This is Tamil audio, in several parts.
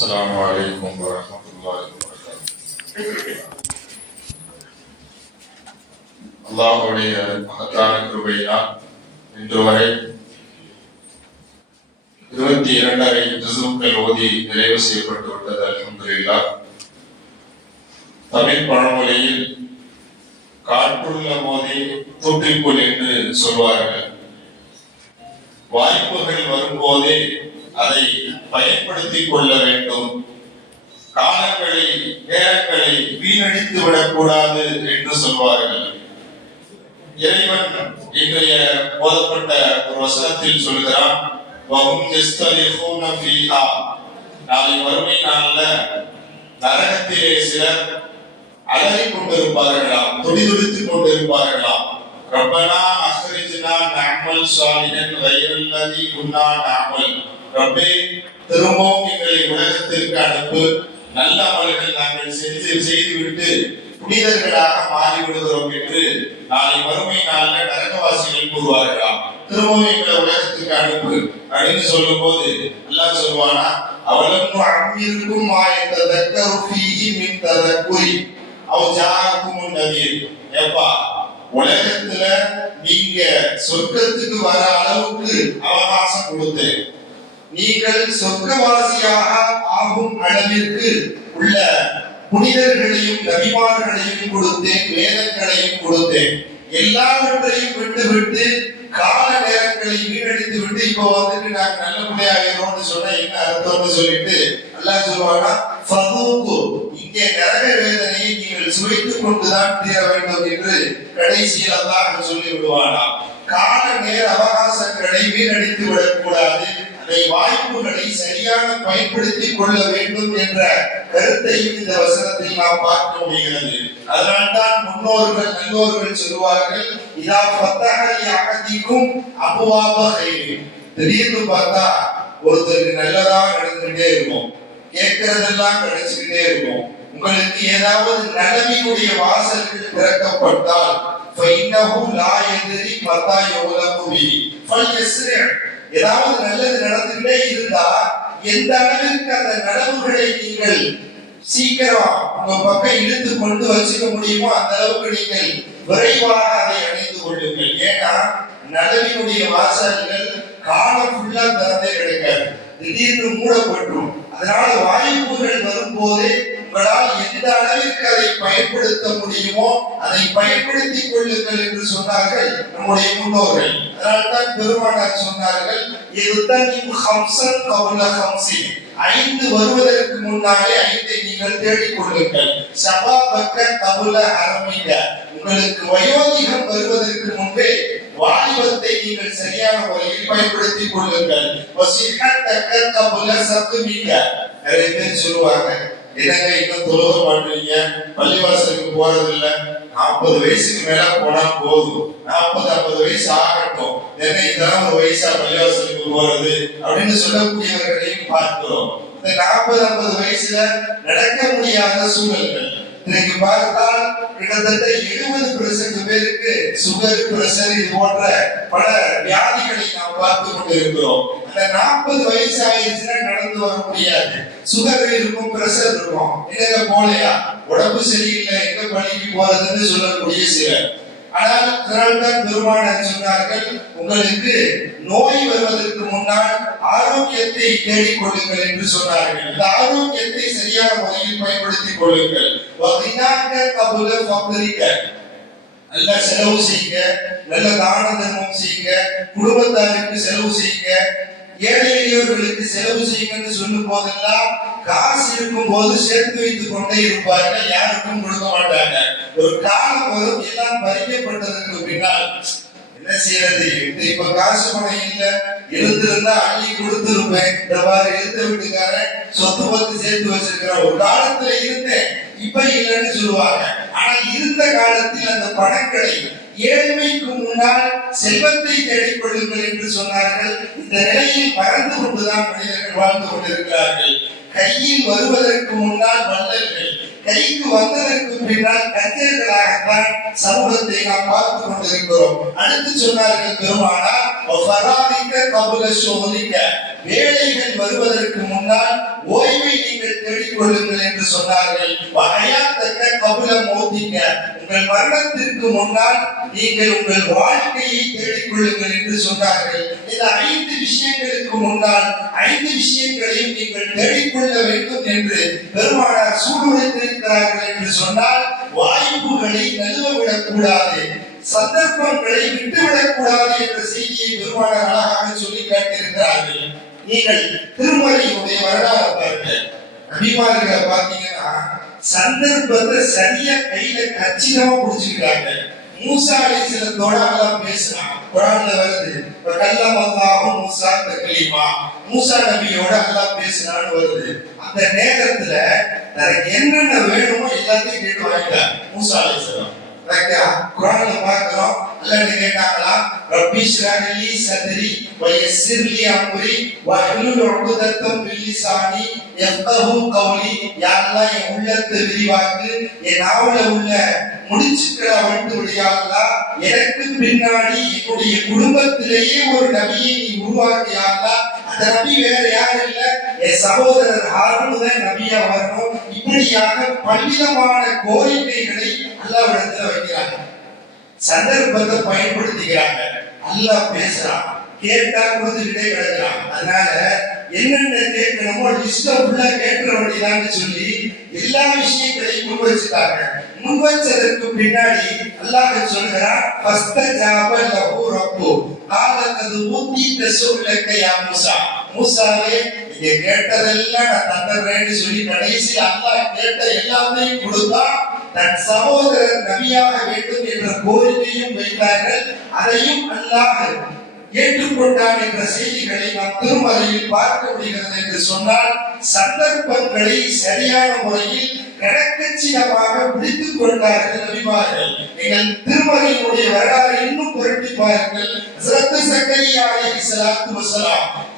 السلام عليكم ورحمة الله وبركاته அல்லாஹுடைய மகத்தான கிருபையினால் இன்று வரை இருபத்தி இரண்டரை ஜுசுக்கள் ஓதி நிறைவு செய்யப்பட்டு விட்டது அல்ஹம்துலில்லா தமிழ் பழமொழியில் காற்றுள்ள போதே தூற்றிக்கொள் என்று சொல்வார்கள் வாய்ப்புகள் வரும்போதே அதை பயன்படுத்திக் கொள்ள வேண்டும். காலங்களை நேரங்களை வீணடித்து விடக்கூடாது என்று சொல்வார்கள். இறைவன் இன்றைய போதப்பட்ட ஒரு வசனத்தில் சொல்கிறான் நாளை வறுமை நாள்ல நரகத்திலே சிலர் அழகி கொண்டிருப்பார்களாம் துடிதுடித்துக் கொண்டிருப்பார்களாம். ரப்பனா அஹ்ரிஜ்னா நஅமல் சாலிஹன் கைரல்லதி குன்னா நஅமல் ரப்பே திரும்பவும் எங்களை உலகத்திற்கு அனுப்பு. நல்ல அமல்கள் நாங்கள் செய்து செய்துவிட்டு புனிதர்களாக மாறிவிடுகிறோம் என்று நாளை வறுமை நாள்ல நரகவாசிகள் கூறுவார்களாம். திரும்பவும் எங்களை உலகத்துக்கு அனுப்பு. அப்படின்னு சொல்லும் போது எல்லாம் சொல்லுவானா அவலம் அங்கிருக்கும் மாயத்ததக்கரு மின் ததக்குரி. ஜாக்கும் நபீர் ஏப்பா உலகத்துல நீங்க சொர்க்கத்துக்கு வர அளவுக்கு அவகாசம் கொடுத்தேன். நீங்கள் சொர்க்கவாசியாக ஆகும் அளவிற்கு உள்ள புனிதர்களையும் நபிமார்களையும் கொடுத்தேன் வேதங்களையும் கொடுத்தேன். எல்லாவற்றையும் விட்டு விட்டு கால நேரங்களை வீணடித்து விட்டு இப்போ வந்துட்டு நாங்க நல்ல சொன்னா என்ன அர்த்தம்னு சொல்லிட்டு நல்லா சொல்லுவானா? இங்கே நரக வேதனையை நீங்கள் சுவைத்துக் கொண்டுதான் தீர வேண்டும் என்று கடைசியில் அல்லாஹ் சொல்லி விடுவானா கால நேர அவகாசங்களை வீணடித்து விடக்கூடாது. அதை வாய்ப்புகளை சரியாக பயன்படுத்திக் கொள்ள வேண்டும் என்ற கருத்தையும் இந்த வசனத்தில் நாம் பார்க்க முடிகிறது அதனால்தான் முன்னோர்கள் நல்லோர்கள் சொல்லுவார்கள் இதா பத்தகை அகதிக்கும் அபுவாப கைது திடீர்னு பார்த்தா ஒருத்தருக்கு நல்லதா நடந்துகிட்டே இருக்கும் கேட்கறதெல்லாம் கிடைச்சுக்கிட்டே இருக்கும் உங்களுக்கு ஏதாவது நலவினுடைய வாசல்கள் திறக்கப்பட்டால் فإنه لا يدري متى يغلق به فليسرع ஏதாவது நல்லது நடந்துகிட்டே இருந்தா எந்த அளவிற்கு அந்த நடவுகளை நீங்கள் சீக்கிரம் உங்க பக்கம் இழுத்து கொண்டு வச்சுக்க முடியுமோ அந்த அளவுக்கு நீங்கள் விரைவாக அதை அடைந்து கொள்ளுங்கள். ஏன்னா நடவினுடைய வாசல்கள் காலம் ஃபுல்லா திறந்தே கிடைக்காது. திடீர்னு மூடப்பட்டுரும் அதனால வாய்ப்புகள் வரும்போதே உங்களால் எந்த அளவிற்கு அதை பயன்படுத்த முடியுமோ அதை பயன்படுத்திக் கொள்ளுங்கள் என்று சொன்னார்கள் நம்முடைய முன்னோர்கள். அதனால்தான் பெருமானார் சொன்னார்கள் இதுதான் ஹம்சன் கவுல ஹம்சி ஐந்து வருவதற்கு முன்னாலே ஐந்தை நீங்கள் தேடிக் கொள்ளுங்கள். சபாபக்க கபுல அரமிக. உங்களுக்கு வயோதிகம் வருவதற்கு முன்பே வாலிபத்தை நீங்கள் சரியான முறையில் பயன்படுத்திக் கொள்ளுங்கள். வசிகத்தக்க கபுல சத்துமிக. நிறைய பேர் சொல்லுவாங்க என்னங்க இன்னும் தொழுக மாட்டீங்க பள்ளிவாசலுக்கு போறது இல்ல நாற்பது வயசுக்கு மேல போனா போதும். நாற்பது ஐம்பது வயசு ஆகட்டும். என்ன இதான் ஒரு வயசா பள்ளிவாசலுக்கு போறது? அப்படின்னு சொல்லக்கூடியவர்களையும் பார்க்கிறோம். இந்த நாற்பது ஐம்பது வயசுல நடக்க முடியாத சூழல்கள். இன்னைக்கு பார்த்தால் கிட்டத்தட்ட எழுபது பெர்சன்ட் பேருக்கு சுகர் பிரஷர் இது போன்ற பல வியாதிகளை நாம் பார்த்து கொண்டு இருக்கிறோம் அந்த நாற்பது வயசு ஆயிடுச்சுன்னா நடந்து வர முடியாது. சுகர் இருக்கும் பிரஷர் இருக்கும். என்னங்க போலையா? உடம்பு சரியில்லை எங்க பணிக்கு போறதுன்னு சொல்லக்கூடிய சிலர். ஆனால் அதனால்தான் பெருமானார் சொன்னார்கள்? உங்களுக்கு நோய் வருவதற்கு முன்னால் ஆரோக்கியத்தை தேடிக் கொள்ளுங்கள் என்று சொன்னார்கள். இந்த ஆரோக்கியத்தை சரியான முறையில் பயன்படுத்திக் கொள்ளுங்கள். வகினாக்க நல்ல செலவு செய்யுங்க நல்ல தான தர்மம் செய்யுங்க குடும்பத்தாருக்கு செலவு செய்யுங்க ஏழை எளியவர்களுக்கு செலவு செய்யுங்கன்னு சொல்லும் போதெல்லாம் காசு இருக்கும் போது சேர்த்து வைத்துக் கொண்டே இருப்பார்கள். யாருக்கும் கொடுக்க மாட்டாங்க. ஒரு காலம் வரும் எல்லாம் பறிக்கப்பட்டதற்கு பின்னால் என்ன செய்யறது? இப்ப காசு பணம் இல்ல. இருந்திருந்தா அள்ளி கொடுத்திருப்பேன். இந்த மாதிரி இருந்த வீட்டுக்காரன் சொத்து பத்து சேர்த்து வச்சிருக்கிறேன் ஒரு காலத்துல இருந்தேன். இப்ப இல்லைன்னு சொல்லுவாங்க. ஆனா இருந்த காலத்தில் அந்த பணங்களை ஏழ்மைக்கு முன்னால் செல்வத்தை தேடிக் கொள்ளுங்கள் என்று சொன்னார்கள். இந்த நிலையில் பறந்து கொண்டுதான் மனிதர்கள் வாழ்ந்து கொண்டிருக்கிறார்கள். கையில் வருவதற்கு முன்னால் வல்லர்கள் கைக்கு வந்ததற்கு பின்னால் கஞ்சர்களாகத்தான் சமூகத்தை நாம் பார்த்து கொண்டிருக்கிறோம். அடுத்து சொன்னார்கள் பெருமானா சோதிக்க வேலைகள் வருவதற்கு முன்னால் ஓய்வை நீங்கள் தேடிக்கொள்ளுங்கள் என்று சொன்னார்கள். வகையாத்தக்க கபுல மோதிக்க உங்கள் மரணத்திற்கு முன்னால் நீங்கள் உங்கள் வாழ்க்கையை தேடிக்கொள்ளுங்கள் என்று சொன்னார்கள். இந்த ஐந்து விஷயங்களுக்கு முன்னால் ஐந்து விஷயங்களையும் நீங்கள் தேடிக்கொள்ள வேண்டும் என்று பெருமானார் சூடுரைத்திருக்கிறார்கள் என்று சொன்னால் வாய்ப்புகளை நழுவவிடக் கூடாது சந்தர்ப்பங்களை விட்டுவிடக் கூடாது என்ற செய்தியை பெருமானார் அழகாக சொல்லி காட்டியிருக்கிறார்கள். நீங்கள் திருமலையுடைய வரலாறு பாருங்கள். நபிமார்களை பார்த்தீங்கன்னா சந்தர்ப்பத்தை சரியா கையில கச்சிதமா புடிச்சுக்கிறாங்க. மூசா அலிசலத்தோட எல்லாம் பேசுறான் குரான்ல வருது இப்ப கல்லம் அல்லாஹும் மூசா கலிமா மூசா நபியோட எல்லாம் பேசினான்னு வருது. அந்த நேரத்துல தனக்கு என்னென்ன வேணுமோ எல்லாத்தையும் கேட்டு வாங்கிட்டாங்க. மூசா அலிசலம் குரான்ல பார்க்கிறோம் அல்லது கேட்டாங்களா ரப்பி ஷ்ரஹ் லி சத்ரி வ யஸ்ஸிர் லி அம்ரி வ உக்தத்தம் மின் லிசானி யஃகஹு கௌலி. யா அல்லாஹ் என் உள்ளத்தை விரிவாக்கு என் நாவல உள்ள முடிச்சுக்களை வந்து விடியாங்களா எனக்கு பின்னாடி என்னுடைய குடும்பத்திலேயே ஒரு நபியை நீ உருவாக்கியாங்களா அந்த நபி வேற யாரும் இல்ல. என் சகோதரர் ஹாரூன் தான் நபியா வரணும். இப்படியாக பல்விதமான கோரிக்கைகளை அல்லாவிடத்துல வைக்கிறாங்க சந்தர்ப்பத்தை பயன்படுத்திக்கிறாங்க. அல்லாஹ் பேசுறான். கேட்டா கொடுத்துக்கிட்டே கிடக்கிறான். அதனால என்னென்ன கேட்கணுமோ லிஸ்ட உள்ள கேட்கிற வழிதான்னு சொல்லி எல்லா விஷயங்களையும் முன் வச்சுட்டாங்க முன் வச்சதற்கு பின்னாடி அல்லாஹ் சொல்கிறான் ஃபஸ்தஜாப லஹு ரப்பு. காலக்கது ஊத்தித்த சொல்லக்க யா மூசா. மூசாவே நீங்க கேட்டதெல்லாம் நான் தந்துடுறேன்னு சொல்லி கடைசி அல்லாஹ் கேட்ட எல்லாத்தையும் கொடுத்தான். தன் சகோதரர் நபியாக வேண்டும் என்ற கோரிக்கையும் வைத்தார்கள். அதையும் அல்லாஹ் ஏற்றுக்கொண்டான் என்ற செய்திகளை நாம் திருமலையில் பார்க்க முடிகிறது என்று சொன்னால் சந்தர்ப்பங்களை சரியான முறையில் கணக்கச்சிதமாக பிடித்துக் கொண்டார்கள் நபிமார்கள் நீங்கள் திருமலையினுடைய வரலாறு இன்னும் புரட்டி பாருங்கள். ஹஸ்ரத் சக்கரியா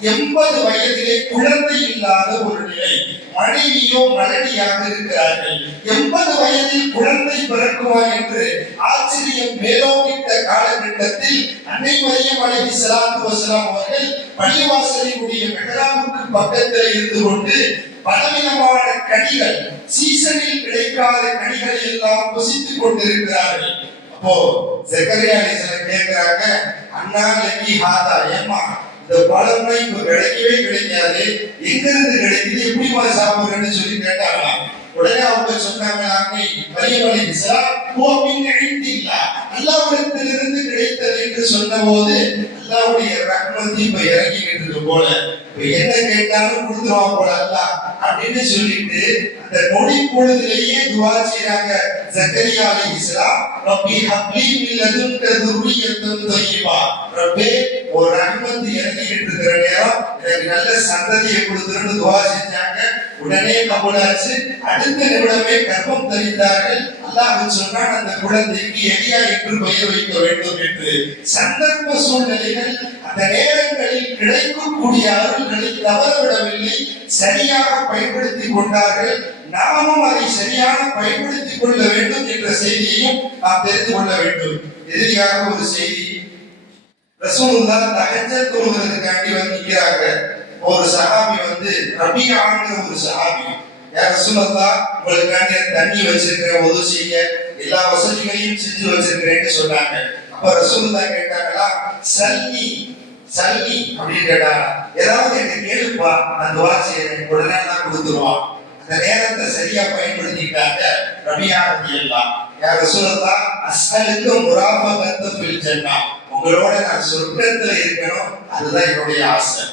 எண்பது வயதிலே குழந்தை இல்லாத ஒரு நிலை. மனைவியோ மலடியாக இருக்கிறார்கள். எண்பது வயதில் குழந்தை பிறக்குமா என்று ஆச்சரியம் மேலோங்கிட்ட காலகட்டத்தில் அன்னை மரியம் அலைஹி சலாத்து வசலாம் அவர்கள் பள்ளிவாசலினுடைய மெகராமுக்கு பக்கத்தில் இருந்து கொண்டு பலவிதமான கனிகள் சீசனில் கிடைக்காத கனிகளை எல்லாம் புசித்துக் கொண்டிருக்கிறார்கள். அப்போ ஜக்கரியா கேட்கிறாங்க அண்ணா லக்கி ஹாதா ஏம்மா இந்த பழம்னா இப்ப கிடைக்கவே கிடைக்காது. எங்க இருந்து கிடைக்குது? எப்படி மாதிரி சாப்பிடுறேன்னு சொல்லி கேட்டாங்களாம் உடனே அவங்க சொன்னாங்க அல்லாவிடத்திலிருந்து கிடைத்தது என்று சொன்னபோது அல்லாஹ்வுடைய ரஹ்மத் இப்ப இறங்கிக்கிட்டு போல என்ன கேட்டாலும் கொடுத்துருவான் போல அல்ல அப்படின்னு சொல்லிட்டு அந்த நொடி பொழுதிலேயே துவா செய்யறாங்க ஜக்கரியா இஸ்லாம். ரப்பி ஹப்லி மின் லதுன்க துர்ரியத்தன் ரப்பே ஒரு ரஹ்மத் இறங்கிட்டு இருக்கிற நேரம் எனக்கு நல்ல சந்ததியை கொடுத்துருன்னு துவா செஞ்சாங்க. உடனே கபூலாச்சு அடுத்த நிமிடமே கர்ப்பம் தரித்தார்கள். அல்லாஹ் சொன்னான் அந்த குழந்தைக்கு எலியா என்று பெயர் வைக்க வேண்டும் என்று. சந்தர்ப்ப சூழ்நிலைகள் அந்த நேரங்களில் கிடைக்கக்கூடிய அருள்களை தவறவிடவில்லை சரியாக பயன்படுத்திக் கொண்டார்கள். நாமும் அதை சரியாக பயன்படுத்திக் கொள்ள வேண்டும் என்ற செய்தியையும் நாம் தெரிந்து கொள்ள வேண்டும். இறுதியாக ஒரு செய்தி. ரசூலுல்லா தஹஜ்ஜத் தொழுவதற்காண்டி வந்து நிற்கிறாங்க ஒரு சஹாபி வந்து ரபியாங்கிற ஒரு சஹாபி. யார் ரசூலுல்லா உங்களுக்காண்டி தண்ணி வச்சிருக்கிறேன் உதவி செய்ய. எல்லா வசதிகளையும் செஞ்சு வச்சிருக்கிறேன்னு சொன்னாங்க. அப்ப ரசூலுல்லா கேட்டாங்களா சல்லி சல்லி அப்படின்னு கேட்டாரா ஏதாவது எனக்கு கேளுப்பா அந்த வாட்சியை உடனே நான் கொடுத்துருவான். அந்த நேரத்தை சரியா பயன்படுத்திட்டாங்க ரபியா ரபி எல்லாம் யார் ரசூலுல்லா அஸ்அலுக்கு முராஃபகத்து ஃபில் உங்களோட நான் சொர்க்கத்துல இருக்கணும் அதுதான் என்னுடைய ஆசை.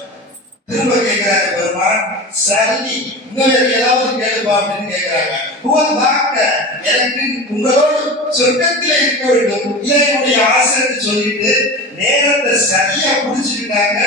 திரும்ப கேட்கிறாரு பெருமான் சல்லி இன்னும் ஏதாவது கேளுப்பா அப்படின்னு கேட்கிறாங்க எனக்கு உங்களோடு சொர்க்கத்துல இருக்க வேண்டும். இதை என்னுடைய ஆசைன்னு சொல்லிட்டு நேரத்தை சரியா புடிச்சுக்கிட்டாங்க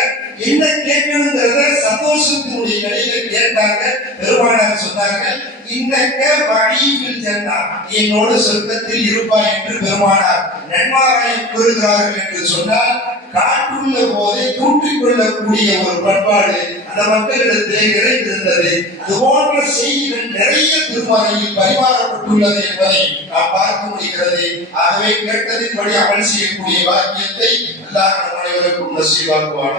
என்ன கேட்கணுங்கிறத சந்தோஷத்தினுடைய நிலையில கேட்டாங்க. பெருமானார் சொன்னாங்க இன்னக்க வழியில் ஜன்னா என்னோட சொர்க்கத்தில் இருப்பாய் என்று பெருமானார் நன்மாராய் கூறுகிறார்கள் என்று சொன்னால் காற்றுள்ள போதை தூற்றிக் கொள்ளக்கூடிய ஒரு பண்பாடு அந்த மக்களிடத்திலே நிறைந்திருந்தது. அது போன்ற செய்திகள் நிறைய திருமறையில் பரிமாறப்பட்டுள்ளது என்பதை நாம் பார்க்க முடிகிறது. ஆகவே கேட்டதின்படி அமல் செய்யக்கூடிய பாக்கியத்தை அல்லாஹ் நம் அனைவருக்கும் நசீவாக்குவார்